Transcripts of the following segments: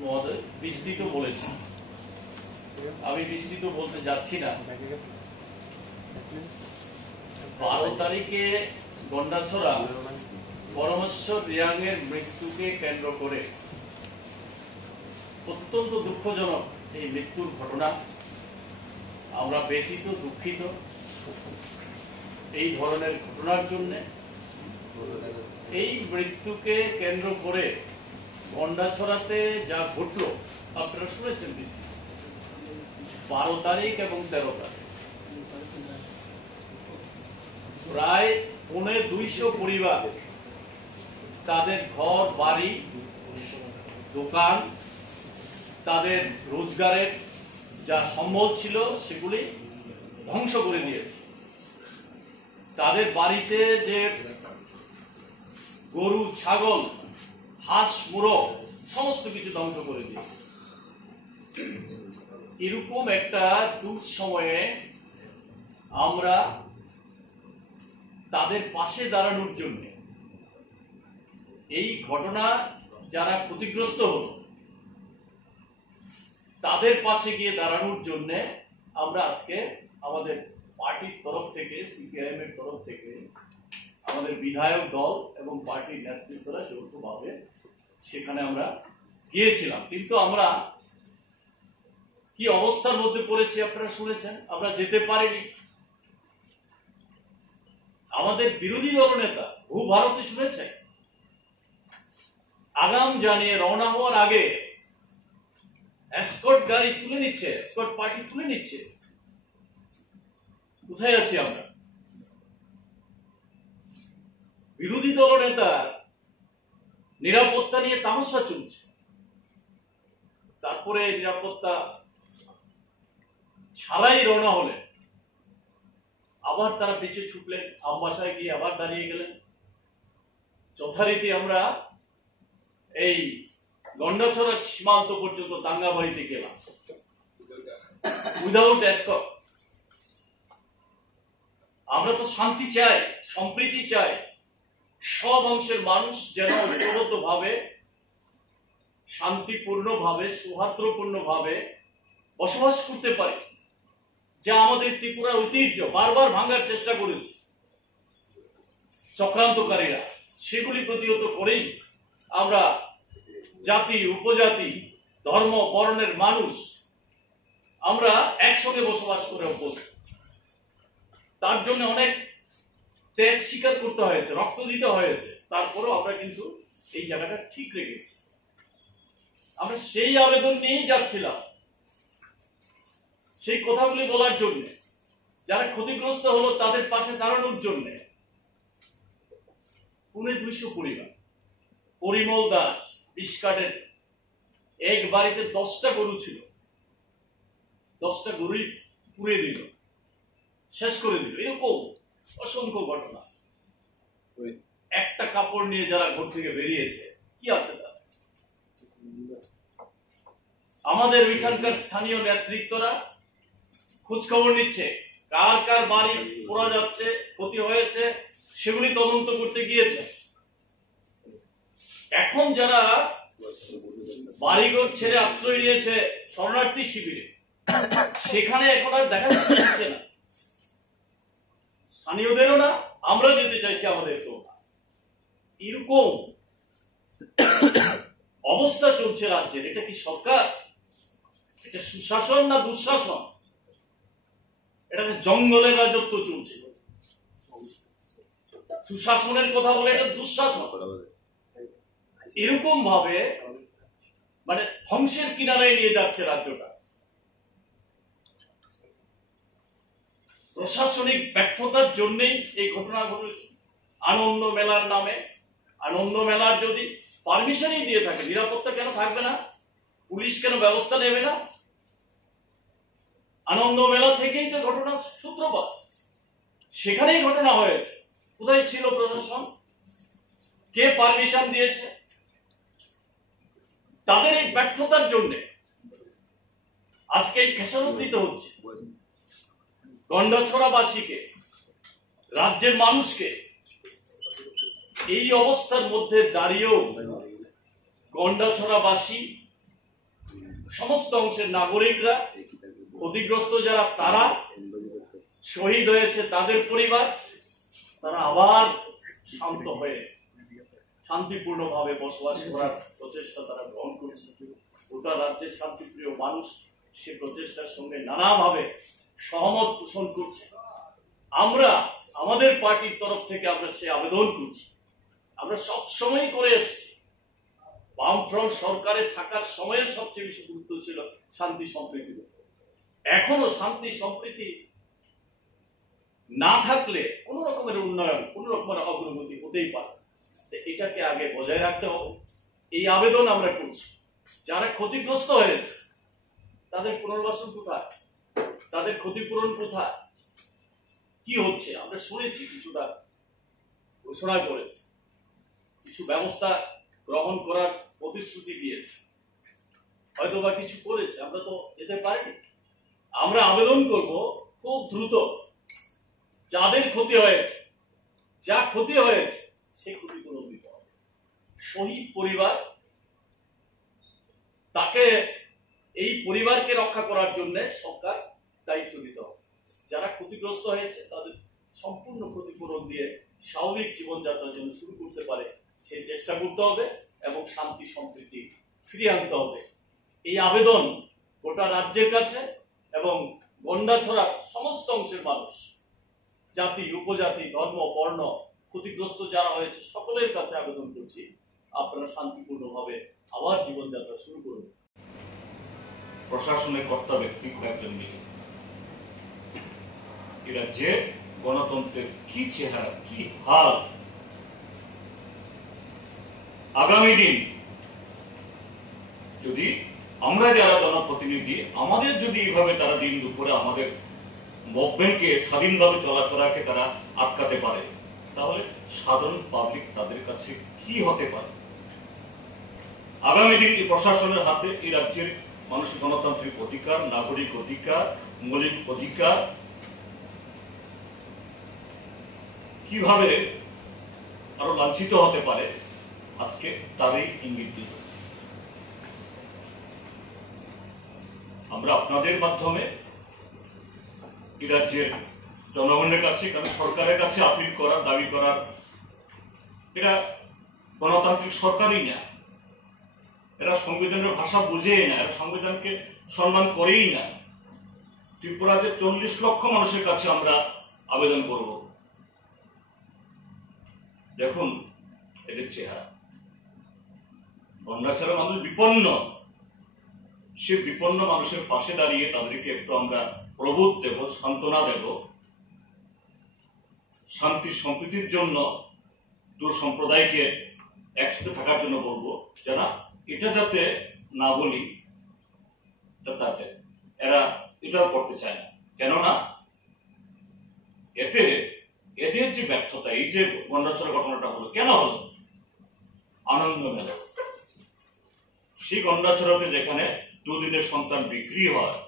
মহোদয় বিস্তৃত বলেছেন, আমি বিস্তৃত বলতে যাচ্ছি না। 12 তারিখে গন্ডাছড়া পরমেশ্বর রিয়াং এর মৃত্যুকে কেন্দ্র করে অত্যন্ত দুঃখজনক এই মৃত্যুর ঘটনা। আমরা ব্যথিত, দুঃখিত এই ধরনের ঘটনার জন্য। এই মৃত্যুকে কেন্দ্র করে গন্ডাছড়াতে যা ঘটলো আপনারা শুনেছেন। 12 তারিখ এবং 13 তারিখ প্রায় 250 পরিবার তাদের ঘর বাড়ি, দোকান, তাদের রোজগারের যা সম্বল ছিল সেগুলি ধ্বংস করে দিয়েছে। তাদের বাড়িতে যে গরু, ছাগল, হাঁস, মুরগ সমস্ত কিছু ধ্বংস করে দিয়েছে। এরকম একটা দুঃসময়ে আমরা তাদের পাশে দাঁড়ানোর জন্য, এই ঘটনা যারা ক্ষতিগ্রস্ত হলো তাদের পাশে গিয়ে দাঁড়ানোর জন্য আমরা আজকে আমাদের পার্টির তরফ থেকে, সিপিআইএম এর তরফ থেকে আমাদের বিধায়ক দল এবং পার্টির নেতৃত্বরা যৌথভাবে সেখানে আমরা গিয়েছিলাম। কিন্তু আমরা কি অবস্থার মধ্যে পড়েছি আপনারা শুনেছেন। আমরা যেতে পারিনি। আমাদের বিরোধী দলনেতা ভারতী শুনেছে, আগাম জানিয়ে রওনা হওয়ার আগে এসকর্ট গাড়ি তুলে নিচ্ছে, এসকর্ট পার্টি তুলে নিচ্ছে। কোথায় আছি আমরা? বিরোধী দলনেতা নিরাপত্তা নিয়ে তামাশা চলছে। তারপরে নিরাপত্তা ছাড়াই রওনা হলেন, আবার তারা পিছে ছুটলেন, আমবাসায় গিয়ে আবার দাঁড়িয়ে গেলেন। যথারীতি আমরা এই গন্ডাছড়ার সীমান্ত পর্যন্ত দাঙ্গাবাড়িতে গেলাম উইদাউট এসকর্ট। আমরা তো শান্তি চাই, সম্প্রীতি চাই, সব অংশের মানুষ যেন ঐক্যবদ্ধ ভাবে, শান্তিপূর্ণ ভাবে, সৌহার্দ্যপূর্ণ ভাবে বসবাস করতে পারে, যা আমাদের ত্রিপুরার ঐতিহ্য বারবার ভাঙার চেষ্টা করেছে চক্রান্তকারীরা। সেগুলি প্রতিহত করেই আমরা জাতি, উপজাতি, ধর্ম, বর্ণের মানুষ আমরা একসঙ্গে বসবাস করে অভ্যস্ত। তার জন্য অনেক ত্যাগ স্বীকার করতে হয়েছে, রক্ত দিতে হয়েছে। তারপরেও আমরা কিন্তু এই জায়গাটা ঠিক রেখেছি। আমরা সেই আবেদন নিয়েই যাচ্ছিলাম, সেই কথাগুলি বলার জন্য, যারা ক্ষতিগ্রস্ত হলো তাদের পাশে দাঁড়ানোর জন্য। 250 পরিবার, পরিমল দাস বিস্কাটের এক বাড়িতে 10টা গরু ছিল, 10টা গরুই পুড়ে দিল, শেষ করে দিল। এরকম অসংখ্য ঘটনা। একটা কাপড় নিয়ে যারা ঘর থেকে বেরিয়েছে, কি আছে তার? আমাদের ওইখানকার স্থানীয় নেতৃত্বরা খোঁজ খবর নিচ্ছে, কার কার বাড়ি পোড়া যাচ্ছে, ক্ষতি হয়েছে, সেগুলি তদন্ত করতে গিয়েছে। এখন যারা বাড়িঘর ছেড়ে আশ্রয় নিয়েছে শরণার্থী শিবিরে, সেখানে এখন আর দেখা যাচ্ছে না। স্থানীয়দেরও না, আমরা যেতে চাইছি আমাদেরকেও না। এরকম অবস্থা চলছে রাজ্যের। এটা কি সরকার? এটা সুশাসন না দুঃশাসন? এটা জঙ্গলের রাজত্ব চলছে। সুশাসনের কথা বলে এটা দুঃশাসন। এরকম ভাবে মানে ধ্বংসের কিনারায় নিয়ে যাচ্ছে রাজ্যটা। প্রশাসনিক ব্যর্থতার জন্যই এই ঘটনা ঘটেছে। আনন্দ মেলার নামে, আনন্দ মেলার যদি পারমিশনই দিয়ে থাকে, নিরাপত্তা কেন থাকবে না? পুলিশ কেন ব্যবস্থা নেবে না? আনন্দ মেলা থেকেই তো ঘটনা সূত্রপাত, সেখানেই ঘটনা হয়েছে। কোথায় ছিল প্রশাসন? কে পারমিশন দিয়েছে? তাদের এই ব্যর্থতার জন্য আজকে এই খেসারত দিতে হচ্ছে গন্ডাছড়াবাসীকে, রাজ্যের মানুষকে। এই অবস্থার মধ্যে দাঁড়িয়েও গন্ডাছড়াবাসী সমস্ত অংশের নাগরিকরা, ক্ষতিগ্রস্ত যারা তারা, শহীদ হয়েছে তাদের পরিবার, তারা আবার শান্ত হয়ে শান্তিপূর্ণভাবে বসবাস করার প্রচেষ্টা তারা গ্রহণ করছে। গোটা রাজ্যের শান্তিপ্রিয় মানুষ সে প্রচেষ্টার সঙ্গে নানাভাবে সহমত পোষণ করছে। আমরা আমাদের পার্টির তরফ থেকে আমরা সে আবেদন করছি। আমরা সব সময় করে এসেছি। বামফ্রন্ট সরকারে থাকার সময়ে সবচেয়ে বেশি গুরুত্ব ছিল শান্তি সম্প্রীতির উপর। এখনো শান্তি সম্প্রীতি না থাকলে কোন রকমের উন্নয়ন, কোন রকমের অগ্রগতি হতেই পারে। যে এটাকে আগে বজায় রাখতে হবে, এই আবেদন আমরা করছি। যারা ক্ষতিগ্রস্ত হয়েছে তাদের পুনর্বাসন কোথায়, তাদের ক্ষতিপূরণ কোথায়, কি হচ্ছে আমরা শুনেছি। কিছুটা ঘোষণা করেছে, কিছু ব্যবস্থা গ্রহণ করার প্রতিশ্রুতি দিয়েছে, হয়তো বা কিছু করেছে, আমরা তো যেতে পারিনি। আমরা আবেদন করব খুব দ্রুত যাদের ক্ষতি হয়েছে, যা ক্ষতি হয়েছে সে ক্ষতিপূরণ দিতে হবে। শহীদ পরিবার, তাকে এই পরিবারকে রক্ষা করার জন্য সরকার দায়িত্ব দিতে হবে। যারা ক্ষতিগ্রস্ত হয়েছে তাদের সম্পূর্ণ ক্ষতিপূরণ দিয়ে স্বাভাবিক জীবনযাত্রা যেন শুরু করতে পারে সেই চেষ্টা করতে হবে এবং শান্তি সম্প্রীতি ফিরিয়ে আনতে হবে। এই আবেদন গোটা রাজ্যের কাছে এবং গন্ডাছড়ার সমস্ত অংশের মানুষ, জাতি, উপজাতি, ধর্ম, বর্ণ, ক্ষতিগ্রস্ত যারা হয়েছে সকলের কাছে আবেদন করছি, আপনারা শান্তিপূর্ণভাবে আবার জীবনযাত্রা শুরু করুন। প্রশাসনের কর্তা ব্যক্তি কয়েকজন মিলে এরা যে গণতন্ত্রের কি চেহারা, কি হাল, আগামী দিন যদি আমরা যারা জনপ্রতিনিধি আমাদের যদি এইভাবে তারা দিন দুপুরে আমাদের মুভমেন্টকে স্বাধীনভাবে চলাফেরাকে তারা আটকাতে পারে, তাহলে সাধারণ পাবলিক তাদের কাছে কি হতে পারে। আগামী দিন এই প্রশাসনের হাতে এই রাজ্যের মানুষের গণতান্ত্রিক অধিকার, নাগরিক অধিকার, মৌলিক অধিকার কিভাবে আরো লাঞ্ছিত হতে পারে, আজকে তারই ইঙ্গিত দিল। আমরা আপনাদের মাধ্যমে এই রাজ্যের জনগণের কাছে, কারণ সরকারের কাছে আপিল করার, দাবি করার, এরা গণতান্ত্রিক সরকারই না, এরা সংবিধানের ভাষা বুঝেই না, এরা সংবিধানকে সম্মান করেই না। ত্রিপুরাতে 40 লক্ষ মানুষের কাছে আমরা আবেদন করব। দেখুন এদের চেহারা, গন্ডাছড়া মানুষ বিপন্ন, সে বিপন্ন মানুষের পাশে দাঁড়িয়ে তাদেরকে একটু আমরা প্রবোধ দেব, সান্ত্বনা দেব, শান্তি সম্প্রীতির জন্য দু সম্প্রদায়কে একসাথে থাকার জন্য বলবো, যারা এটা যাতে না বলি যাতে এরা এটাও করতে চায় না। কেননা এদের যে ব্যর্থতা, এই যে গন্ডাছড়া ঘটনাটা হলো, কেন হলো? আনন্দ মেলা। সেই গন্ডাছড়াতে যেখানে দুদিনের সন্তান বিক্রি হয়,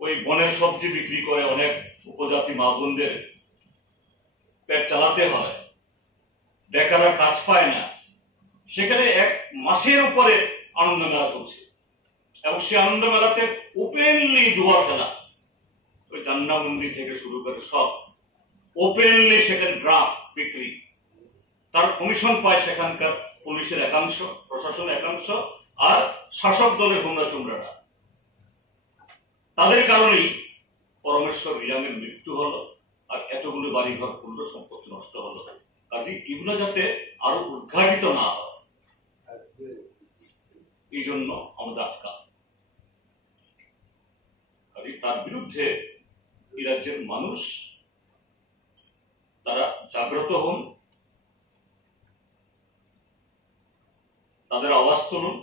ওই বনের সবজি বিক্রি করে অনেক উপজাতি মা বোনদের পেট চালাতে হয়, বেকাররা কাজ পায় না, সেখানে 1 মাসের উপরে আনন্দ মেলা চলছে এবং সেই আনন্দ মেলাতে ওপেনলি জুয়া খেলা, ওই জান্নামন্দি থেকে শুরু করে সব ওপেনলি সেখানে ড্রাগ বিক্রি, তার কমিশন পায় সেখানকার পুলিশের একাংশ, প্রশাসনের একাংশ আর শাসক দলের গুন্ডা চুমড়ারা। তাদের কারণেই পরমেশ্বর রিয়াংয়ের মৃত্যু হলো আর এতগুলো বাড়িঘর পূর্ণ সম্পত্তি নষ্ট হলো। কাজে এগুলো যাতে আরো উদ্ঘাটিত না হয়, এই জন্য আমাদের আটকা। কাজে তার বিরুদ্ধে এই রাজ্যের মানুষ তারা জাগ্রত হন, তাদের আওয়াজ তুলুন,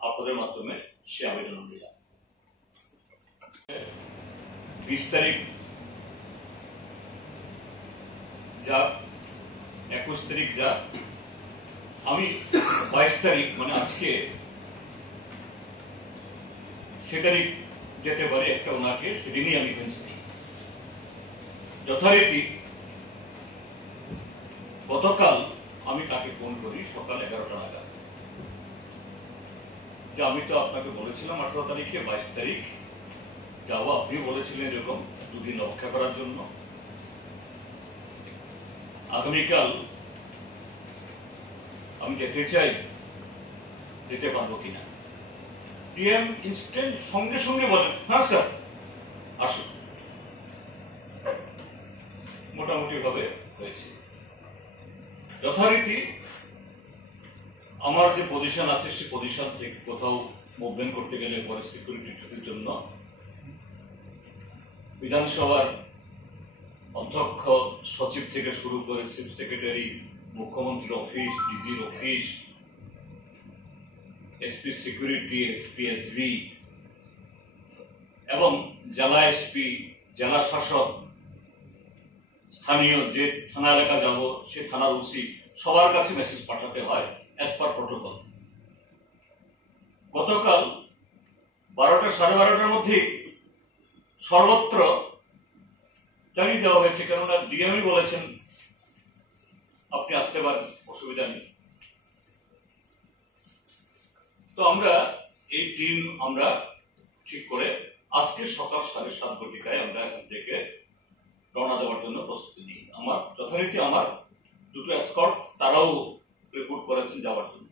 আপনাদের মাধ্যমে সে আবেদন দিলাম। 20 তারিখ যাক, 21 তারিখ যাক, আমি 22 তারিখ মানে আজকে সে তারিখ যেতে পারে একটা ওনাকে, সেদিনই আমি পেয়েছি যথারীতি। গতকাল আমি তাকে ফোন করি সকাল 11টা নাগাদ, যে আমি তো আপনাকে বলেছিলাম 18 তারিখে, 22 তারিখ যাবো, আপনি বলেছিলেন এরকম 2 দিন অপেক্ষা করার জন্য। আগামীকাল আমি যেতে চাই, যেতে পারবো কিনা? ডিএম ইনস্ট্যান্ট সঙ্গে সঙ্গে বলেন, হ্যাঁ স্যার আসুন। মোটামুটি ভাবে হয়েছে। যথারীতি আমার যে পজিশন আছে সেই পজিশন থেকে কোথাও মুভমেন্ট করতে গেলে পরে সিকিউরিটির জন্য বিধানসভার অধ্যক্ষ, সচিব থেকে শুরু করে চিফ সেক্রেটারি, মুখ্যমন্ত্রীর অফিস, ডিজির office, SP security, SP SB এবং জেলা এসপি, জেলা শাসক, স্থানীয় যে থানা এলাকা যাব সে থানার ওসি, সবার কাছে মেসেজ পাঠাতে হয় অ্যাজ পার প্রটোকল। গতকাল 12টা, 12:30টার মধ্যে সর্বত্র জানিয়ে দেওয়া হয়েছে, কেননা ডিএমই বলেছেন আপনি আসতে পারেন, অসুবিধা নেই। তো আমরা এই টিম আমরা ঠিক করে আজকে সকাল 7:30 ঘটিকায় আমরা এখান থেকে রওনা দেওয়ার জন্য প্রস্তুতি নিই। আমার যথারীতি আমার 2টো এসকর্ট তারাও রিপোর্ট করেছেন যাওয়ার জন্য।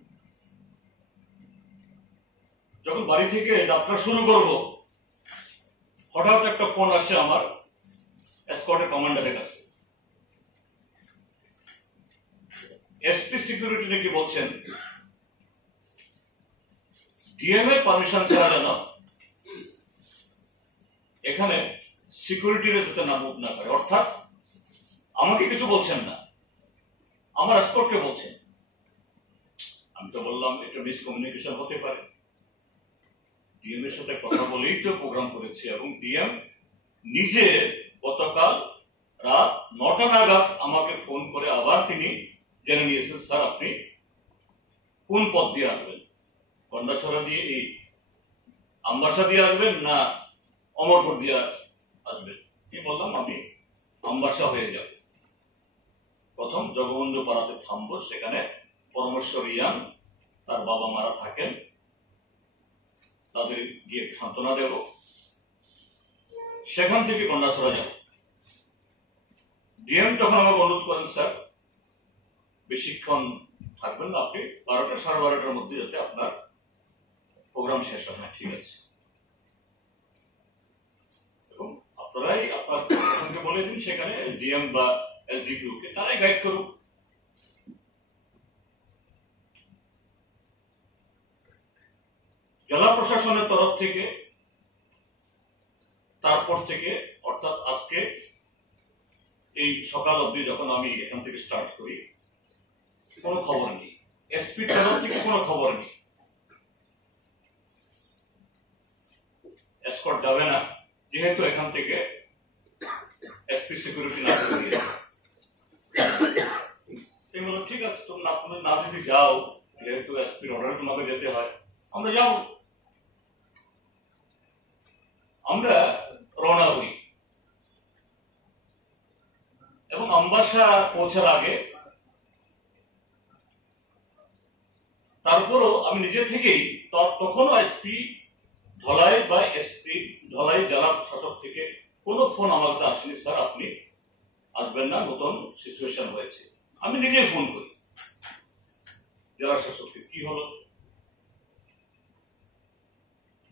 যখন বাড়ি থেকে যাত্রা শুরু করব, হঠাৎ একটা ফোন আসে আমার এসকর্টের কমান্ডারের কাছে। এসপি সিকিউরিটি নাকি বলছেন ডিএম এর পারমিশন ছাড়া যেন এখানে সিকিউরিটিরা যাতে না মুভ না করে। অর্থাৎ আমাকে কিছু বলছেন না, আমার এসকর্টকে বলছেন। আমি তো বললাম এটা মিসকমিউনিকেশন হতে পারে, ডিএম এর সাথে কথা বলেই তো প্রোগ্রাম করেছি। এবং ডিএম নিজে গতকাল রাত 9টা নাগাদ আমাকে ফোন করে আবার তিনি জেনে নিয়েছেন, স্যার আপনি কোন পথ দিয়ে আসবেন, গন্ডাছড়া দিয়ে, এই আমবাসা দিয়ে আসবেন না অমরপুর দিয়ে আসবেন? আমি বললাম আমি আমবাসা হয়ে যাব, প্রথম জগবন্ধু পাড়াতে থামবো, সেখানে পরমেশ্বর রিয়ান তার বাবা মারা থাকেন, তাদের গিয়ে সান্ত্বনা দেব, সেখান থেকে গন্ডাছড়া যাব। ডিএম তখন আমাকে অনুরোধ করেন, স্যার বেশিক্ষণ থাকবেন না, আপনি 12টা, 12:30টার মধ্যে যাতে আপনার প্রোগ্রাম শেষ হয়। হ্যাঁ ঠিক আছে, এবং আপনারাই আপনার প্রশাসনকে বলে দিন, সেখানে এসডিএম বা এসডিপিও কে তারাই গাইড করুক। জেলা প্রশাসনের তরফ থেকে তারপর থেকে, অর্থাৎ আজকে এই সকাল অবধি যখন আমি এখান থেকে স্টার্ট করি, কোনো খবর নেই, এসপি তরফ থেকে কোনো খবর নেই, এসকর্ট যাবে না, যেহেতু এখান থেকে এসপি সিকিউরিটি না করে দিয়েছে। ঠিক আছে, তোমরা না যদি যাও, যেহেতু এসপির অর্ডারে তোমাকে যেতে হয়, আমরা যাও। আমরা রওনা হই এবং আমবাসা পৌঁছার আগে তারপরও আমি নিজে থেকেই, তখনও এসপি ধলাই বা এসপি ধলাই জেলা শাসক থেকে কোনো ফোন আমার কাছে আসেনি, স্যার আপনি আসবেন না, নতুন সিচুয়েশন হয়েছে। আমি নিজে ফোন করি জেলা শাসককে, কি হলো?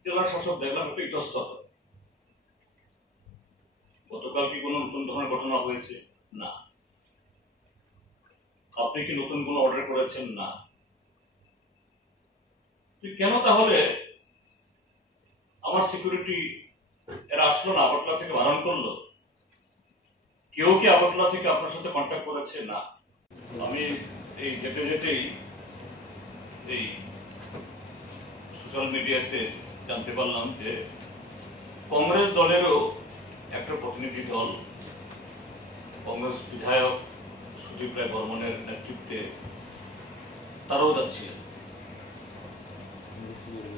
জেলা শাসক দেখলাম একটু ইতস্তত। গতকাল কি কোনো নতুন ধরনের ঘটনা হয়েছে? না। আপনি কি নতুন কোনো অর্ডার করেছেন? না। কেন তাহলে আমার সিকিউরিটি এরা আসলো না, আগরতলা থেকে বারণ করলো? কেউ কি আগরতলা থেকে আপনার সাথে কন্ট্যাক্ট করেছে? না। আমি এই যেতে যেতেই এই সোশ্যাল মিডিয়াতে জানতে পারলাম যে কংগ্রেস দলেরও একটা প্রতিনিধি দল, কংগ্রেস বিধায়ক সুদীপ রায় বর্মনের নেতৃত্বে, তারাও যাচ্ছিলেন।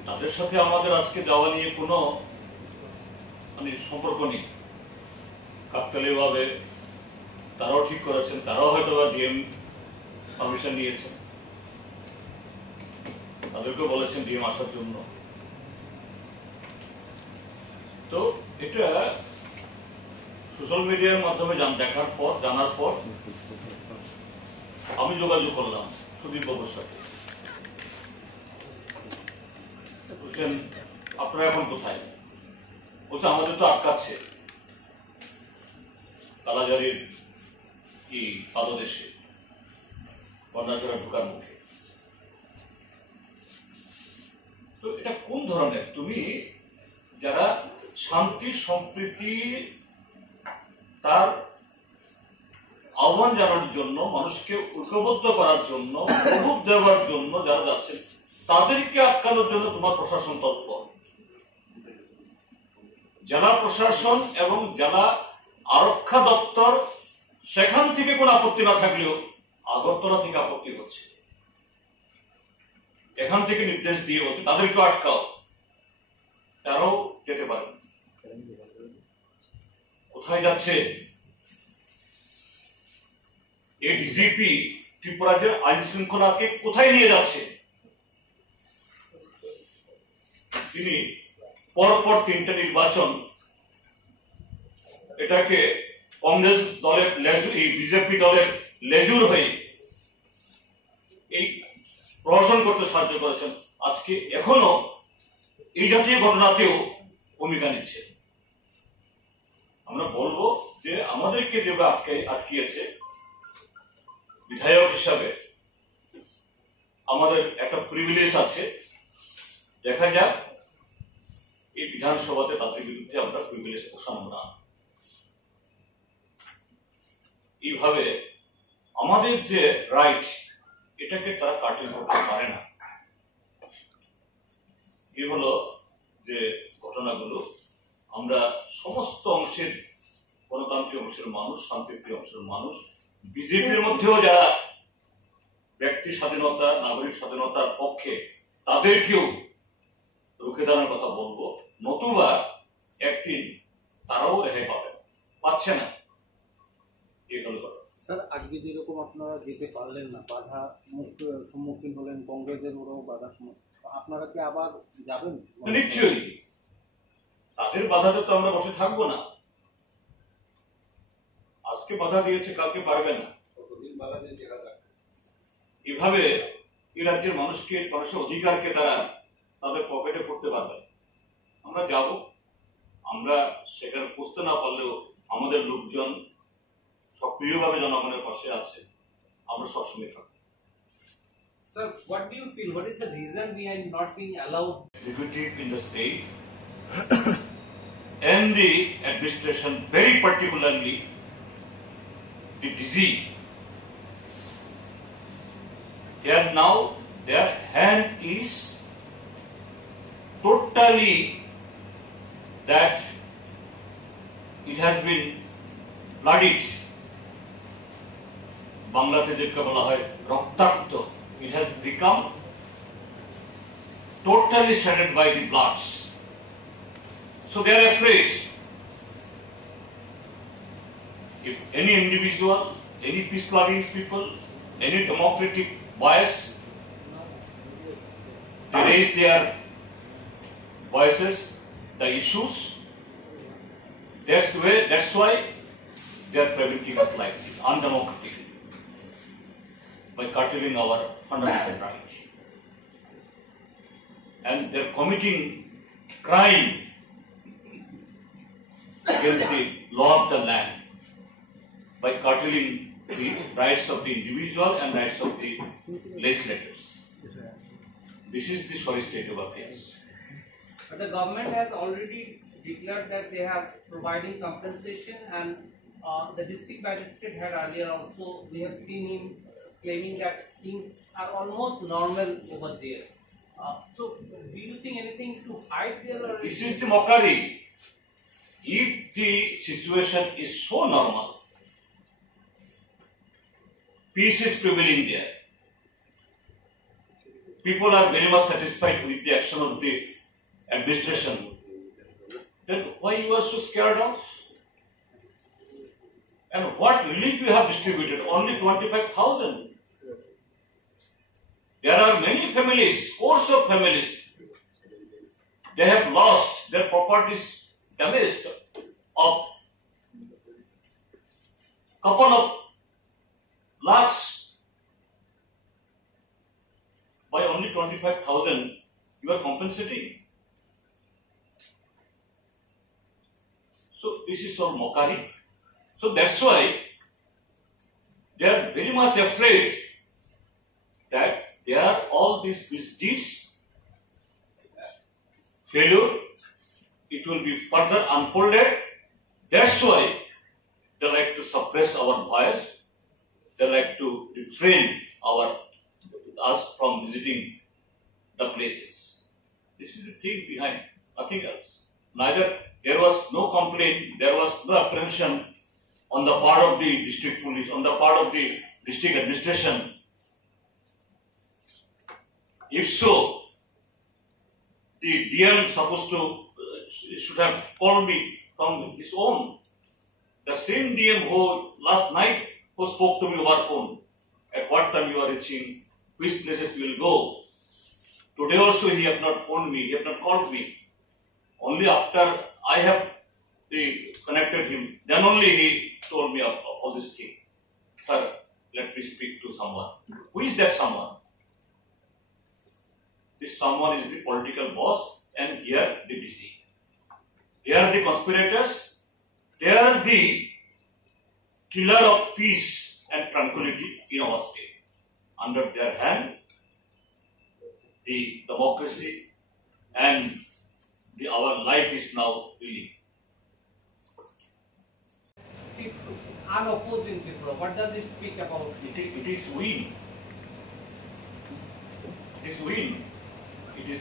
তাদের সাথে আমাদের আজকে যাওয়া নিয়ে কোনো সম্পর্ক নেই, কাকতালীয় ভাবে তারাও ঠিক করেছেন, তারাও হয়তো ডিএম পারমিশন নিয়েছেন। তাদেরকেও বলেছেন ডিএম আসার জন্য। তো এটা সোশ্যাল মিডিয়ার মাধ্যমে জানার পর আমি যোগাযোগ করলাম সুদীপ বাবুর সাথে। বলছেন আপনারা এখন কোথায়? বলছে আমাদের তো আটকাচ্ছে কালাজারির কি পাদদেশে, বন্যাচড়া ঢোকার মুখে। তো এটা কোন ধরনের? তুমি যারা শান্তি সম্প্রীতি তার আহ্বান জানানোর জন্য, মানুষকে ঐক্যবদ্ধ করার জন্য, প্রবোধ দেওয়ার জন্য যারা যাচ্ছেন তাদেরকে আটকানোর জন্য তোমার প্রশাসন তৎপর। জেলা প্রশাসন এবং জেলা আরক্ষা দপ্তর সেখান থেকে কোন আপত্তি না থাকলেও আগরতলা থেকে আপত্তি হচ্ছে। এখান থেকে নির্দেশ দিয়ে বলছে তাদেরকে আটকাও, তারাও যেতে পারে। কোথায় যাচ্ছে? এই ডিজিপি ত্রিপুরার আইন শৃঙ্খলাকে কোথায় নিয়ে যাচ্ছে? তিনি পরপর 3টে নির্বাচন এটাকে কংগ্রেস দলের বিজেপি দলের লেজুর হয়ে এই প্রহসন করতে সাহায্য করেছেন। আজকে এখনো এই জাতীয় ঘটনাতেও ভূমিকা নিচ্ছে। আমরা বলবো যে আমাদেরকে যেভাবে আটকিয়েছে, বিধায়ক হিসাবে আমাদের একটা প্রিভিলেজ আছে। দেখা যাক এই বিধানসভাতে তাদের বিরুদ্ধে আমরা প্রিভিলেজ পোষাবো না। এইভাবে আমাদের যে রাইট এটাকে তারা কাটিল করতে পারে না। এই হলো যে ঘটনাগুলো। আমরা সমস্ত অংশের গণতান্ত্রিক অংশের মানুষ, শান্তিপ্রিয় অংশের মানুষ, বিজেপির মধ্যেও যারা ব্যক্তি স্বাধীনতা, নাগরিক স্বাধীনতার পক্ষে, তাদেরকেও রুখে দাঁড়ানোর কথা বলবো। নতুবা একদিন তারাও রেহাই পাচ্ছে না। এই হলো কথা। স্যার, আজকে যেরকম আপনারা যেতে পারলেন না, বাধা সম্মুখীন হলেন, কংগ্রেসের ওরাও বাধা আপনারা কি আবার যাবেন? নিশ্চয়ই, তাদের বাধাতে তো আমরা বসে থাকবো না। আজকে বাধা দিয়েছে, কালকে পারবে না। এভাবে এই রাজ্যের মানুষের অধিকারকে তারা তাদের পকেটে করতে পারবে। আমরা যাব, আমরা সেখানে পৌঁছতে না পারলেও আমাদের লোকজন সক্রিয়ভাবে জনগণের পাশে আছে। আমরা সবসময় থাকবো। Sir, what do you feel? What is the reason behind not being allowed? Executive in the state and the administration, very particularly the DG, here now their hand is totally that it has been bloodied. বাংলাতে যেটা বলা হয় রক্তাক্ত, it has become totally shredded by the bloods. So they are afraid. If any individual, any peace-loving people, any democratic bias, they raise their voices, the issues. That's why they are preventing us like this, undemocratic, by curtailing our fundamental rights. And they are committing crime against the law of the land by curtailing the rights of the individual and rights of the legislators. This is the sorry state of affairs. But the government has already declared that they are providing compensation, and the district magistrate had earlier also, we have seen him claiming that things are almost normal over there. So, do you think anything to hide there? Or This is the mockery. If the situation is so normal, peace is prevailing there, people are very much satisfied with the action of the administration, then why you are so scared of? And what relief you have distributed? Only 25,000. There are many families, scores of families, they have lost their properties, damaged of couple of lakhs. By only 25,000, you are compensating. So this is all mockery. So that's why they are very much afraid that they are all these deeds failure. It will be further unfolded. That's why they like to suppress our voice. They like to refrain us from visiting the places. This is the thing behind, nothing else. Neither there was no complaint, there was no apprehension on the part of the district police, on the part of the district administration. If so, the DM should have called me from his own. The same DM who last night who spoke to me over phone, at what time you are reaching, which places you will go. Today also he have not phoned me, he have not called me. Only after I have connected him, then only he told me of all this thing. Sir, let me speak to someone. Who is that someone? This someone is the political boss, and here the DC. They are the conspirators. They are the killer of peace and tranquility in our state. Under their hand, the democracy and our life is now really. See, unopposed in Tripura, what does it speak about? It is win. It is win. It is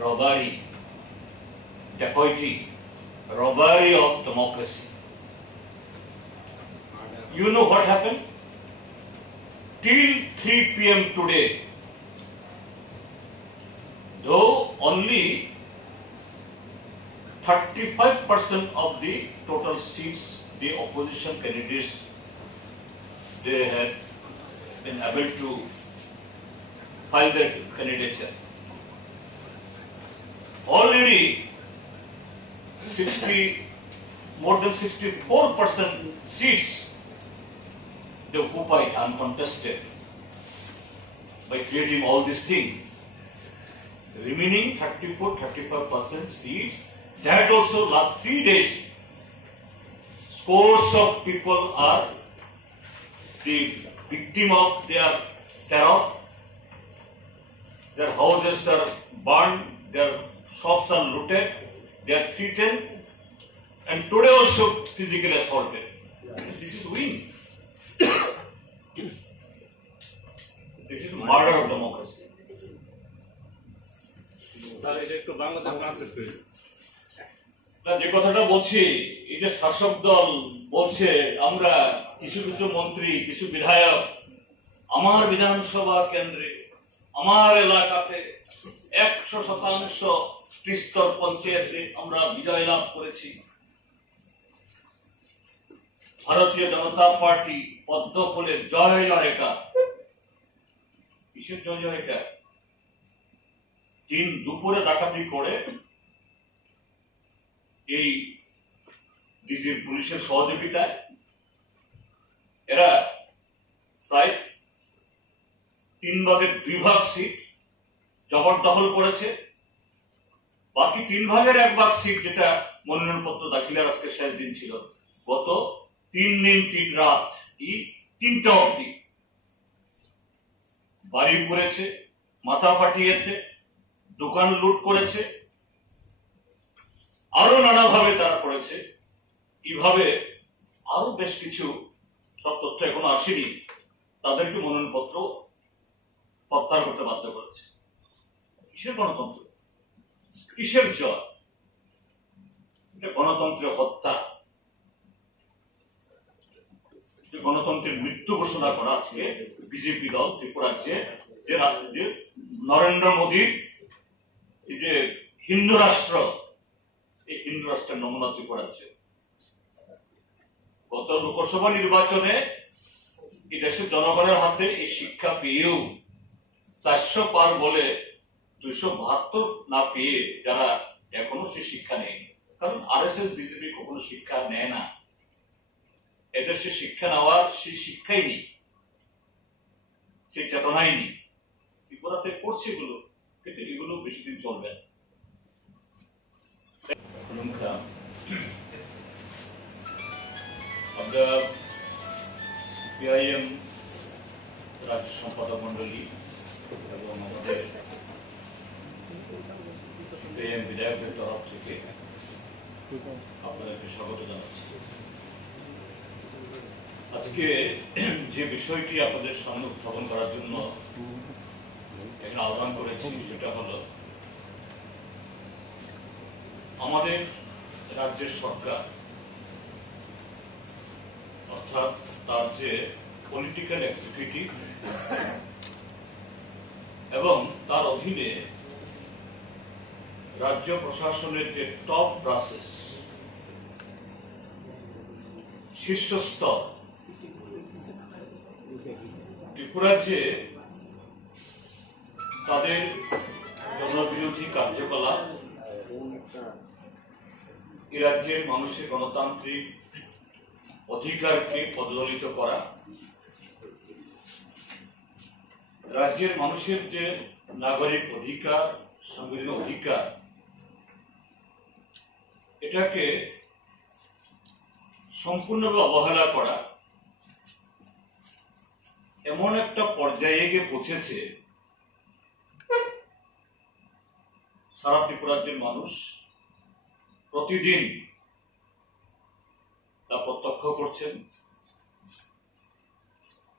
robbery, dacoity, robbery of democracy. You know what happened? Till 3 p.m. today, though only 35% of the total seats, the opposition candidates, they had been able to file their candidature. Already more than 64% seats they occupied uncontested by creating all these things. Remaining 34-35% seats, that also last 3 days, scores of people are the victim of their terror. Their houses are burned, their shops are looted, they are threatened, and today also physically assaulted. This is win. This is murder of democracy. যে কথাটা বলছি, এই যে শাসক দল বলছে আমরা কিছু কিছু মন্ত্রী, কিছু বিধায়ক আমার বিধানসভা কেন্দ্রে, আমার এলাকাতে 100% ত্রিস্তর পঞ্চায়েতে আমরা বিজয় লাভ করেছি। ভারতীয় জনতা পার্টি পদ্ম ফুলের জয় জয়কার। কিসের জয় জয়কার? দিন দুপুরে ডাকাতি করে এই ডিজির পুলিশের সহযোগিতায় এরা প্রায় 3 ভাগের 2 ভাগ সিট জবরদখল করেছে। বাকি 3 ভাগের 1 ভাগ সিট যেটা মনোনয়নপত্র দাখিলের আজকে শেষ দিন ছিল, গত 3 দিন 3 রাত 3টা অবধি বাড়ি করেছে, মাথা ফাটিয়েছে, দোকান লুট করেছে, আরো নানাভাবে তারা করেছে। এইভাবে আরো বেশ কিছু, সব তথ্য এখনো আসেনি, তাদেরকে মনোনয়নপত্র প্রত্যাহার করতে বাধ্য করেছে। কিসের গণতন্ত্র? কিসের জয়? এটা গণতন্ত্রের হত্যা, গণতন্ত্রের মৃত্যু ঘোষণা করা আজকে বিজেপি দল ত্রিপুরাজ্যে, যে নরেন্দ্র মোদীর এই যে হিন্দু রাষ্ট্র, এই হিন্দু রাষ্ট্রের নমুনা ত্রিপুরাজ্যে। গত লোকসভা নির্বাচনে এই দেশের জনগণের হাতে এই শিক্ষা পেয়েও 400 পার বলে 272 না পেয়ে যারা এখনো সে শিক্ষা নেয়নি, কারণ আরএসএস বিজেপি কখনো শিক্ষা নেয় না, এদের সে শিক্ষা নেওয়ার সেই শিক্ষাই নেই, সেই চেতনাই নেই। ত্রিপুরাতে করছে এগুলো, কিন্তু এগুলো বেশি দিন চলবে না। আমরা সিপিআইএম রাজ্য সম্পাদক মন্ডলী এবং আমাদের সিপিআইএম বিধায়কের তরফ থেকে আপনাদেরকে স্বাগত জানাচ্ছি। আজকে যে বিষয়টি আপনাদের সামনে উত্থাপন করার জন্য এখানে আহ্বান করেছি সেটা হলো আমাদের রাজ্যের সরকার, অর্থাৎ তার যে পলিটিক্যাল এক্সিকিউটিভ এবং তার অধীনে রাজ্য প্রশাসনের যে টপ ব্রাসেস, শীর্ষস্তর, ত্রিপুরাজ্যে তাদের জনবিরোধী কার্যকলাপ, এই রাজ্যের মানুষের গণতান্ত্রিক অধিকারকে পদদলিত করা, রাজ্যের মানুষের যে নাগরিক অধিকার, সাংবিধানিক অধিকার, এটাকে সম্পূর্ণভাবে অবহেলা করা এমন একটা পর্যায়ে গিয়ে পৌঁছেছে সারা ত্রিপুরাজ্যের মানুষ প্রতিদিন তা প্রত্যক্ষ করছেন।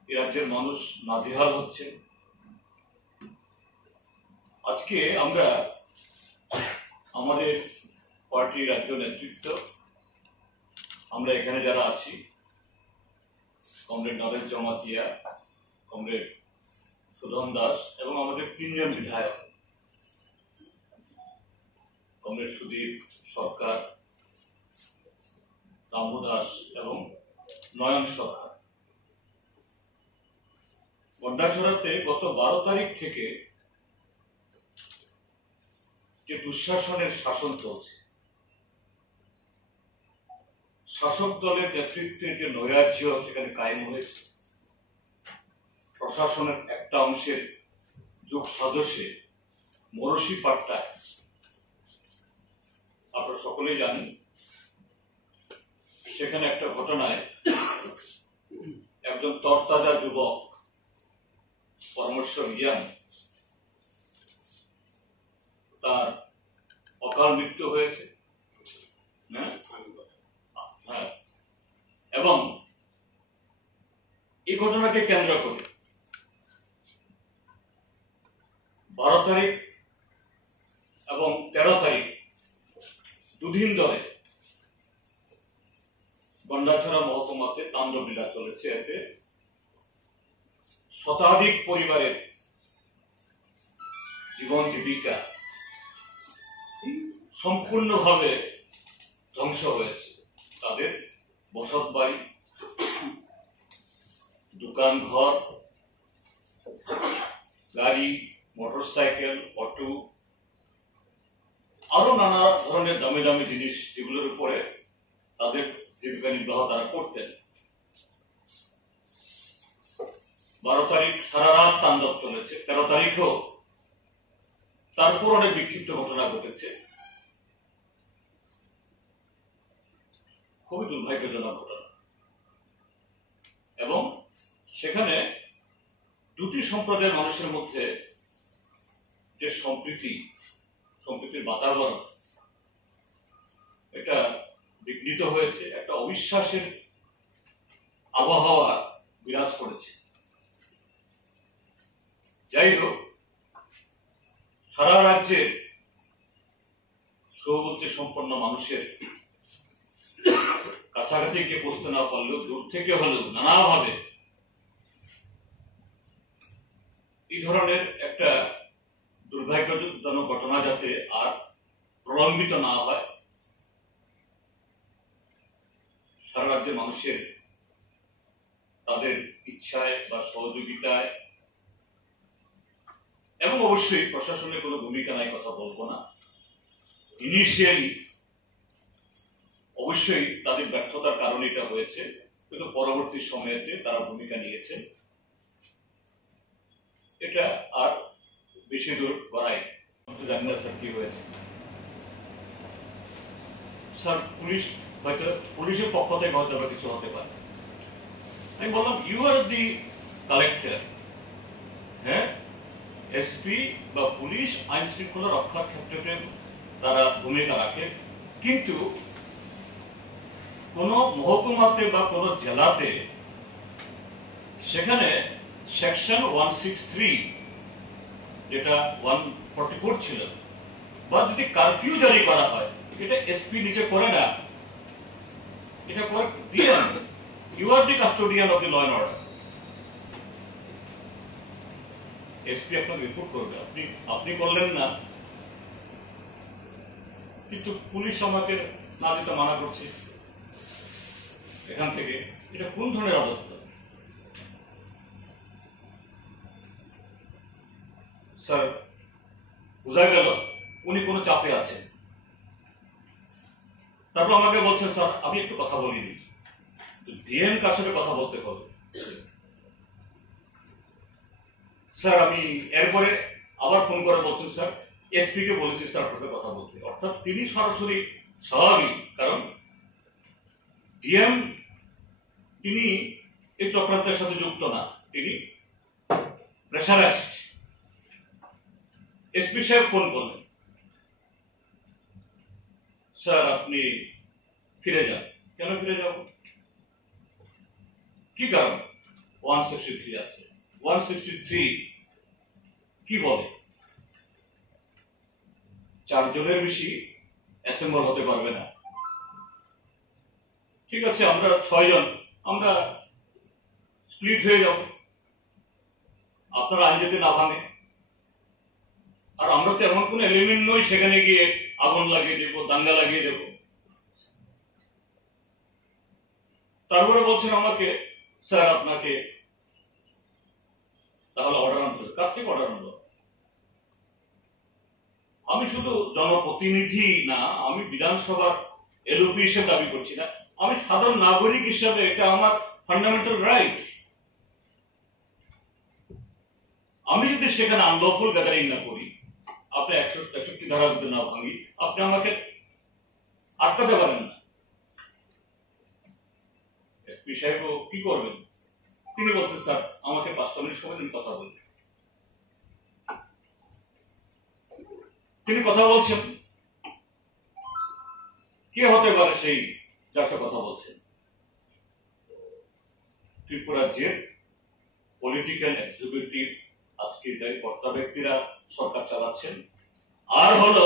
এই রাজ্যের মানুষ নাজেহাল হচ্ছে। আজকে আমরা আমাদের পার্টির রাজ্য নেতৃত্ব, আমরা এখানে যারা আছি, কমরেড নরেশ জমাতিয়া, কমরেড সুধন দাস এবং আমাদের 3 জন বিধায়ক, কমরেড সুদীপ সরকার, রামু দাস এবং নয়ন সরকার, গন্ডাছড়াতে গত 12 তারিখ থেকে যে দুঃশাসনের শাসন চলছে, শাসক দলের নেতৃত্বের যে নৈরাজ্য সেখানে কায়েম হয়েছে, প্রশাসনের একটা অংশের যোগ সদস্যে মরসি পাট্টায়, আপনারা সকলেই জানেন, সেখানে একটা ঘটনায় একজন তরতাজা যুবক পরামর্শ রিয়ান, তার অকাল মৃত্যু হয়েছে। হ্যাঁ, এবং এই ঘটনাকে কেন্দ্র করে 12 তারিখ এবং 13 তারিখ দুদিন ধরে গন্ডাছড়া মহকুমাতে তাণ্ডবলীলা চলেছে। এতে শতাধিক পরিবারের জীবন জীবিকা সম্পূর্ণভাবে ধ্বংস হয়েছে। তাদের বসত বাড়ি, দোকান ঘর, গাড়ি, মোটরসাইকেল, অটো, আরো নানা ধরনের দামি দামি জিনিস, এগুলোর উপরে তাদের জীবিকা নির্বাহ তারা করতেন। 12 তারিখ সারা রাত তাণ্ডব চলেছে, 13 তারিখেও তারপর অনেক বিক্ষিপ্ত ঘটনা ঘটেছে। খুবই দুর্ভাগ্যজনক ঘটনা। এবং সেখানে দুটি সম্প্রদায়ের মানুষের মধ্যে যে সম্প্রীতির বাতাবরণ, এটা বিঘ্নিত হয়েছে, একটা অবিশ্বাসের আবহাওয়া বিরাজ করেছে। যাই হোক, সারা রাজ্যের সৌবুদ্ধি সম্পন্ন মানুষের কাছাকাছি গিয়ে পৌঁছতে না পারলেও দূর থেকে হলেও নানাভাবে এই ধরনের একটা দুর্ভাগ্যজনক ঘটনা যাতে আর প্রলম্বিত না হয়, সারা রাজ্যের মানুষের তাদের ইচ্ছায় বা সহযোগিতায় এবং অবশ্যই প্রশাসনের কোনো ভূমিকা নাই, কথা বলবো না। ইনিশিয়ালি অবশ্যই তাদের ব্যর্থতার কারণে এটা হয়েছে, কিন্তু পরবর্তী সময়েতে তারা ভূমিকা নিয়েছে। এটা আর বেশি দূর করাই জানি না স্যার কি হয়েছে। স্যার পুলিশ হয়তো পুলিশের পক্ষ থেকে হয়তো আবার কিছু হতে পারে। আমি বললাম ইউ আর দি কালেক্টর, হ্যাঁ, এসপি বা পুলিশ আইন শৃঙ্খলা রক্ষার ক্ষেত্রে তারা ভূমিকা রাখে, কিন্তু কোন মহকুমাতে বা কোন জেলাতে সেখানে সেকশন 163 যেটা 144 ছিল, বা যদি কারফিউ জারি করা হয়, এটা এসপি নিজে করে না, এটা করে DM. You are the custodian of the law and order. SP আপনাকে রিপোর্ট করবে, আপনি করলেন না, কিন্তু পুলিশ আমাকে না দিতে মানা করছে এখান থেকে। এটা কোন ধরনের রাজত্ব? স্যার বোঝা গেল উনি কোনো চাপে আছেন। তারপর আমাকে বলছেন স্যার আমি একটু কথা বলিনি, ডিএম কার সাথে কথা বলতে হবে। স্যার আমি এরপরে আবার ফোন করে বলছেন স্যার এসপি কে বলেছি স্যার আপনার সাথে কথা বলতে। অর্থাৎ তিনি সরাসরি, স্বাভাবিক, কারণ ডিএম তিনি এই চক্রান্তের সাথে যুক্ত না, তিনি প্রেশারাইজড। এসপি সাহেব ফোন করলেন, স্যার আপনি ফিরে যান। কেন ফিরে যাব? কি কারণ? 163 আছে। 163 কি বলে? 4 জনের বেশি অ্যাসেম্বল হতে পারবে না। ঠিক আছে, আমরা 6 জন, আমরা স্প্লিট হয়ে যাব, আপনারা আইন যেতে না ভাঙে। আর আমরা তো এমন কোন এলিমেন্ট নই সেখানে গিয়ে আগুন লাগিয়ে দেব, দাঙ্গা লাগিয়ে দেব। তারপরে বলছেন আমাকে স্যার আপনাকে তাহলে অর্ডার আনতে হবে। কার থেকে অর্ডার আনলো? আমি শুধু জনপ্রতিনিধি না, আমি বিধানসভার এলওপি হিসেবে দাবি করছি না, আমি সাধারণ নাগরিক হিসেবে এটা আমার ফান্ডামেন্টাল রাইট। আমি যদি সেখানে আনলফুল গ্যাদারিং না করি, আপনি 163 ধারা যদি না ভাঙি, আপনি আমাকে আটকাতে পারেন না। এসপি সাহেব কি করবেন? তিনি বলছেন স্যার আমাকে 5 মিনিট সময় দিন, কথা বলবেন। তিনি কথা বলছেন, কে হতে পারে সেই যার সাথে কথা বলছেন? ত্রিপুরা রাজ্যের পলিটিক্যাল এক্সিকিউটিভ, আজকে যাই কর্তা ব্যক্তিরা সরকার চালাচ্ছেন, আর হলো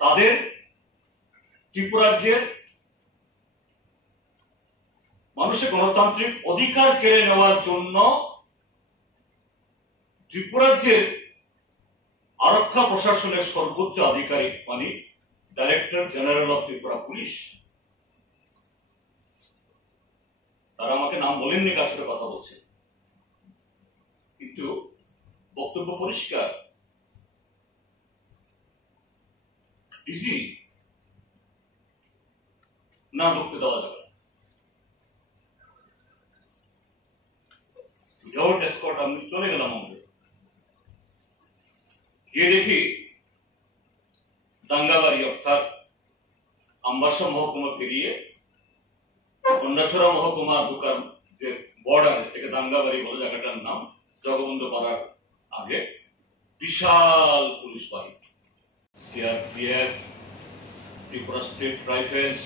তাদের ত্রিপুরা রাজ্যের মানুষের গণতান্ত্রিক অধিকার কেড়ে নেওয়ার জন্য ত্রিপুরা রাজ্যের আরক্ষা প্রশাসনের সর্বোচ্চ আধিকারিক, মানে director general of Tripura police. তারা আমাকে নাম বলেননি কার সাথে কথা বলছে, কিন্তু বক্তব্য পরিষ্কার। ডিসি না ঢুকতে দেওয়া যাবে, উইদাউট এসকর্ট আমি চলে গেলাম। আমাদের গিয়ে দেখি দাঙ্গাবাড়ি, অর্থাৎ আমবাসা মহকুমা পেরিয়ে গন্ডাছড়া মহকুমা ঢোকার যে বর্ডার থেকে দাঙ্গাবাড়ি বলে জায়গাটার নাম, জগবন্ধু পাড়ার আগে বিশাল পুলিশ বাহিনী, সিআরপিএফ, ত্রিপুরা স্টেট রাইফেলস,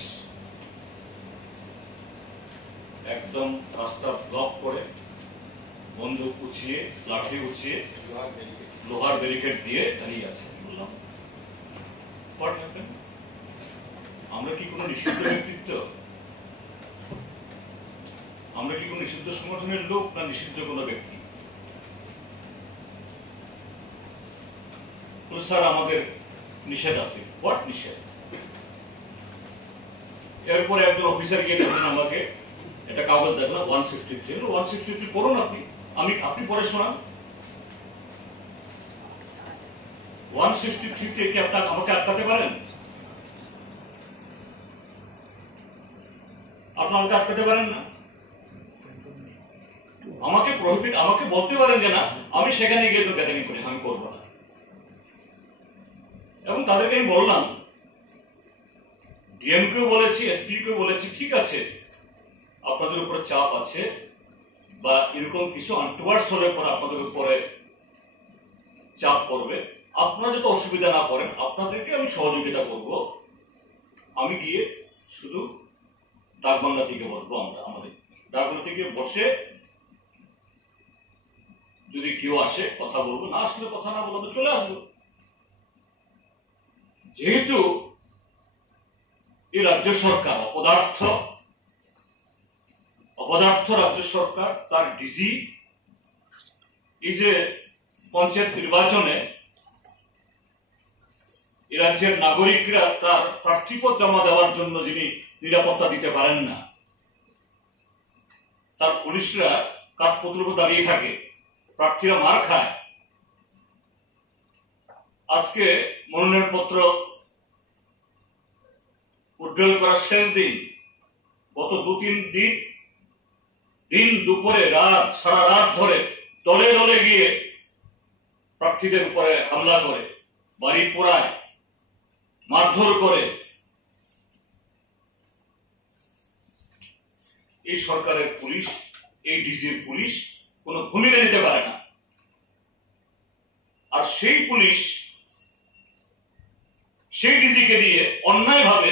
একদম রাস্তা ব্লক করে বন্দুক উঁচিয়ে, লাঠি উঁচিয়ে, লোহার ব্যারিকেড দিয়ে দাঁড়িয়ে আছে। বললাম হোয়াট হ্যাপেন? আমরা কি কোনো নিষিদ্ধ ব্যক্তিত্ব? আমরা কি কোনো নিষিদ্ধ সংগঠনের লোক, না নিষিদ্ধ কোনো ব্যক্তি? স্যার আমাদের নিষেধ আছে। হোয়াট নিষেধ? এরপরে একজন অফিসার গিয়ে দেখলেন আমাকে একটা কাগজ দেখলাম 163। 163 পড়ুন আপনি, আপনি পড়ে শোনান। 163 কি আপনার আমাকে আটকাতে পারেন? আপনি আমাকে আটকাতে পারেন না। আমাকে বলতে পারেন যে না আমি সেখানে গিয়ে তো গ্যাদারিং করি, আমি করবো না। এবং তাদেরকে আমি বললাম, ডিএমকেও বলেছি, এসপিকেও বলেছি, ঠিক আছে আপনাদের উপরে চাপ আছে বা এরকম কিছু আনটুয়ার্ডস হলে পরে আপনাদের উপরে চাপ পড়বে, আপনারা যাতে অসুবিধা না করেন আপনাদেরকে আমি সহযোগিতা করব। আমি গিয়ে শুধু ডাকবাংলা থেকে বসবো, আমাদের ডাকবাংলা থেকে বসে যদি কেউ আসে কথা বলবো, না আসলে কথা না বলবো চলে আসবো। যেহেতু এই রাজ্য সরকার অপদার্থ রাজ্য সরকার, তার ডিজি এই যে পঞ্চায়েত নির্বাচনে এই রাজ্যের নাগরিকরা তার প্রার্থীপদ জমা দেওয়ার জন্য যিনি নিরাপত্তা দিতে পারেন না, তার পুলিশরা কাঠপুতলিতে দাঁড়িয়ে থাকে, প্রার্থীরা মার খায়। আজকে মনোনয়ন পত্র উড্ডয়ন করার শেষ দিন, গত 2-3 দিন দুপুরে সারা রাত ধরে দলে দলে গিয়ে প্রার্থীদের উপরে হামলা করে, বাড়ি পোড়ায়, মারধর করে। এই সরকারের পুলিশ, এই ডিজির পুলিশ কোন ভূমিকা নিতে পারে না। আর সেই পুলিশ সেই ডিজিকে দিয়ে অন্যায়ভাবে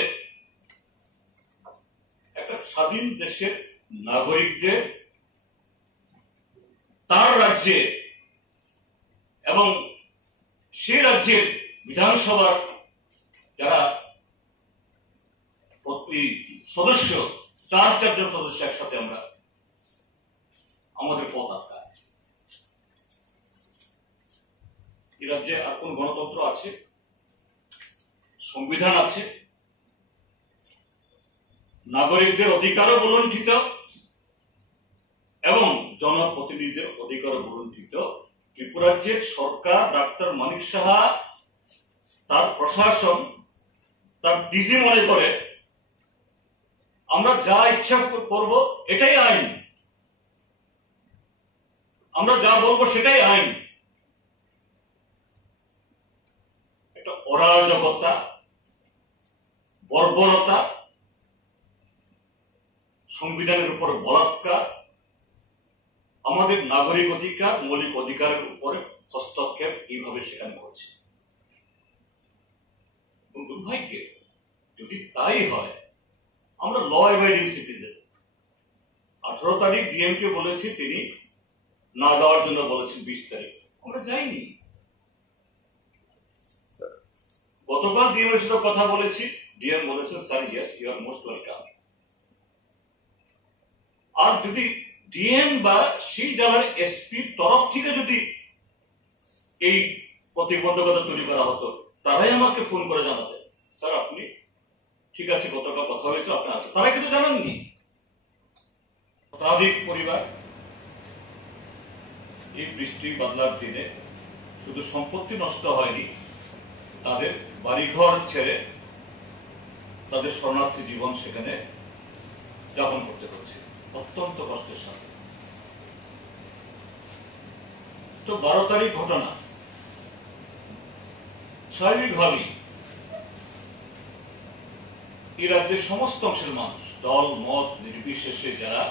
একটা স্বাধীন দেশের নাগরিকদের তার রাজ্যে এবং সেই রাজ্যের বিধানসভার যারা সদস্য, 4 জন সদস্য একসাথে আমরা আমাদের পথ আটকায়। এই রাজ্যে আর কোন গণতন্ত্র আছে? সংবিধান আছে, নাগরিকদের অধিকারও বলণ্ঠিত এবং জনপ্রতিনিধিদের অধিকারও বলণ্ঠিত। ত্রিপুরা রাজ্যের সরকার, ডাক্তার মানিক সাহা, তার প্রশাসন, তার ডিজি মনে করে আমরা যা ইচ্ছা করব এটাই আইন, আমরা যা বলবো সেটাই আইন। একটা অরাজকতা, বর্বরতা, সংবিধানের উপর বলাৎকার, আমাদের নাগরিক অধিকার, মৌলিক অধিকারের উপরে হস্তক্ষেপ এইভাবে সেখানে করছে। দুর্ভাগ্যে যদি তাই হয়, আমরা ল অ্যাবাইডিং সিটিজেন। 18 তারিখ ডিএমকে বলেছি, তিনি না যাওয়ার জন্য বলেছেন 20 তারিখ, আমরা যাইনি। গতকাল ডিএম এর সাথে কথা বলেছি, ডিএম বলেছেন sir yes you are most welcome. আর যদি ডিএম বা সেই জেলার এসপির তরফ থেকে যদি এই প্রতিবন্ধকতা তৈরি করা হতো, তারাই আমাকে ফোন করে জানাতে, স্যার আপনি ঠিক আছে, গতকাল কথা হয়েছে, আপনি আছেন। তারা কিন্তু জানাননি। শতাধিক পরিবার এই বৃষ্টি বাদলার দিনে শুধু সম্পত্তি নষ্ট হয়নি, তাদের বাড়িঘর ছেড়ে তাদের শরণার্থী জীবন সেখানে যাপন করতে হচ্ছে অত্যন্ত কষ্টের সাথে। তো 12 তারিখ ঘটনা, স্বাভাবিকভাবেই এই রাজ্যের সমস্ত অংশের মানুষ, দল মত নির্বিশেষে যারা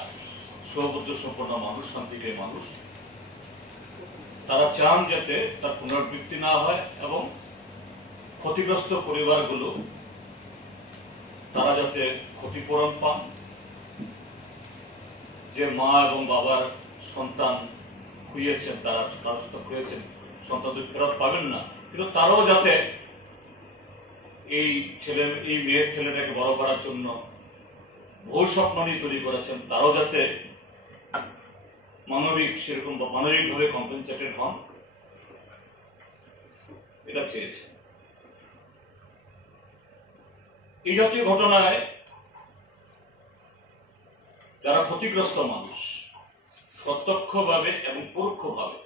সৌহার্দ্য সম্পন্ন মানুষ, শান্তিপ্রিয় মানুষ, তারা চান যাতে তার পুনরাবৃত্তি না হয় এবং ক্ষতিগ্রস্ত পরিবারগুলো তারা যাতে ক্ষতিপূরণ পান। যে মা এবং বাবার সন্তান খুইয়েছেন, তারা খুইয়েছেন, সন্তানদের ফেরত পাবেন না, কিন্তু তারাও যাতে এই মেয়ের ছেলেটাকে বড় করার জন্য বহু স্বপ্ন নিয়ে তৈরি করেছেন, তারাও যাতে মানবিকভাবে কম্পেনসেটেড হন, এটা চেয়েছে। এই জাতীয় ঘটনায় যারা ক্ষতিগ্রস্ত মানুষ, প্রত্যক্ষভাবে এবং পরোক্ষভাবে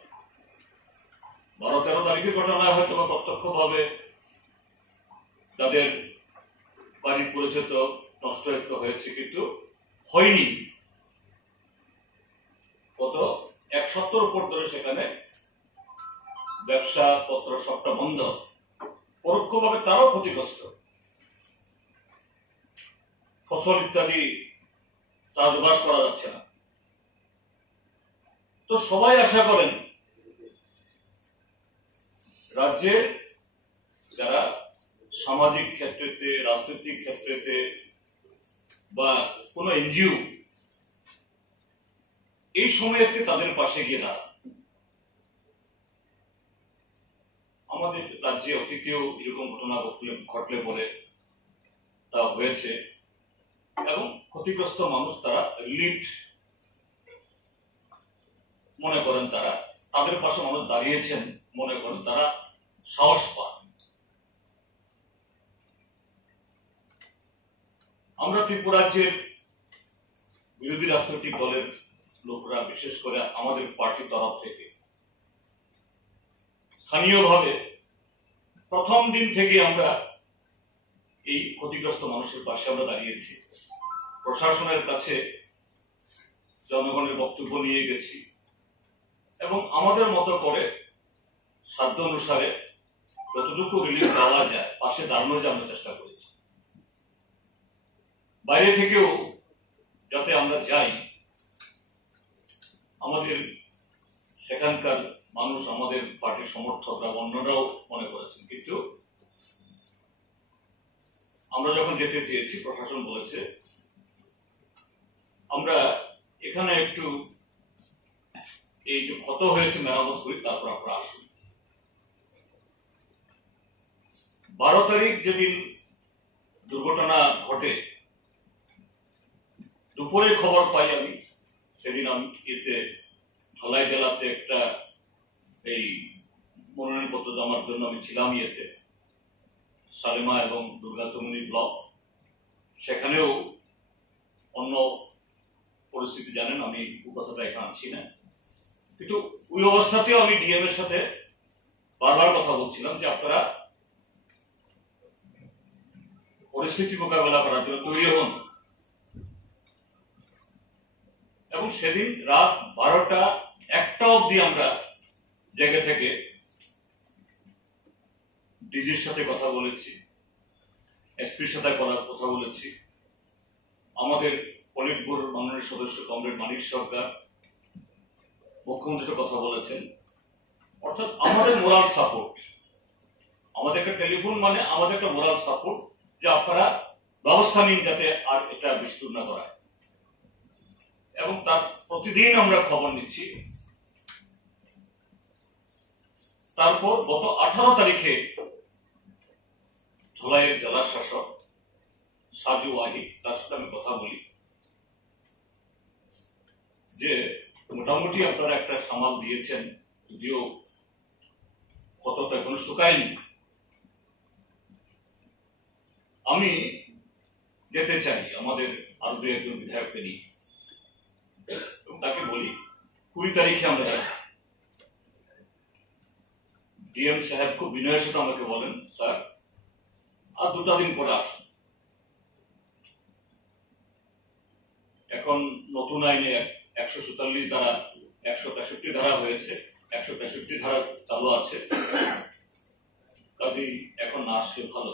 12-13 তারিখের ঘটনায় হয়তো বা প্রত্যক্ষভাবে তাদের বাড়ির পরিচিত নষ্ট হয়েছে, কিন্তু হয়নি। গত 1 সপ্তাহের উপর ধরে সেখানে ব্যবসা পত্র সবটা বন্ধ, পরোক্ষভাবে তারাও ক্ষতিগ্রস্ত। ফসল ইত্যাদি চাষবাস করা যাচ্ছে না। তো সবাই আশা করেন রাজ্যের যারা সামাজিক ক্ষেত্রেতে, রাজনৈতিক ক্ষেত্রেতে বা কোন এনজিও এই সময়তে তাদের পাশে গিয়ে দাঁড়ান। আমাদের রাজ্যে অতীতেও এরকম ঘটনা ঘটলে পরে তা হয়েছে, এবং ক্ষতিগ্রস্ত মানুষ তারা রিলিফ মনে করেন, তারা তাদের পাশে মানুষ দাঁড়িয়েছেন মনে করেন, তারা সাহস পান। আমরা ত্রিপুরা রাজ্যের বিরোধী রাজনৈতিক দলের লোকরা, বিশেষ করে আমাদের পার্টির তরফ থেকে স্থানীয়ভাবে প্রথম দিন থেকে আমরা এই ক্ষতিগ্রস্ত মানুষের পাশে আমরা দাঁড়িয়েছি। প্রশাসনের কাছে জনগণের বক্তব্য নিয়ে গেছি এবং আমাদের মতো করে সাধ্য অনুসারে যতটুকু রিলিফ দেওয়া যায় পাশে দাঁড়ানোর জন্য চেষ্টা করেছি। বাইরে থেকেও যাতে আমরা যাই, আমাদের সেখানকার মানুষ, আমাদের পার্টির সমর্থকরা, অন্যরাও মনে করেছেন, কিন্তু আমরা যখন যেতে চেয়েছি প্রশাসন বলেছে আমরা এখানে একটু এই যে ক্ষত হয়েছে মেরামত করি, তারপর আপনারা আসুন। 12 তারিখ যেদিন দুর্ঘটনা ঘটে, দুপুরে খবর পাই আমি, সেদিন আমি ধলাই জেলাতে একটা এই মনোনয়নপত্র জমার জন্য আমি ছিলাম সালেমা এবং দুর্গাচমনি ব্লক। সেখানেও অন্য পরিস্থিতি জানেন, আমি কথাটা এখানে আনছি না, কিন্তু ওই অবস্থাতেও আমি ডিএম এর সাথে বারবার কথা বলছিলাম যে আপনারা পরিস্থিতি মোকাবেলা করার জন্য তৈরি হন। এবং সেদিন রাত 12টা 1টা অবধি আমরা জায়গা থেকে ডিজির সাথে কথা বলেছি, এসপির সাথে কথা বলেছি, আমাদের পলিট ব্যুরোর মাননীয় সদস্য কমরেড মানিক সরকার, মুখ্যমন্ত্রীর কথা বলেছেন। অর্থাৎ আমাদের মোরাল সাপোর্ট, আমাদের একটা টেলিফোন মানে আমাদের একটা মোরাল সাপোর্ট যে আপনারা ব্যবস্থা নিন যাতে আর এটা বিস্তুর না করায়। এবং তার প্রতিদিন আমরা খবর নিচ্ছি। তারপর গত 18 তারিখে ধলাইয়ের জেলা শাসক সাজু ওয়াহিদ, তার সাথে আমি কথা বলি যে মোটামুটি আপনারা একটা সামাল দিয়েছেন, যদিও ক্ষতটা এখনো শুকায়নি। আমি যেতে চাই আমাদের আরো 2-1 বিধায়ককে নিয়ে, এবং তাকে বলি 20 তারিখে আমরা যাব। ডিএম সাহেব খুব বিনয়ের সাথে আমাকে বলেন, স্যার আর 2টা দিন পরে আসুন। এখন নতুন আইনে 147 ধারা 163 ধারা হয়েছে, 163 ধারা চালু আছে, কাজেই এখন না আসলে ভালো।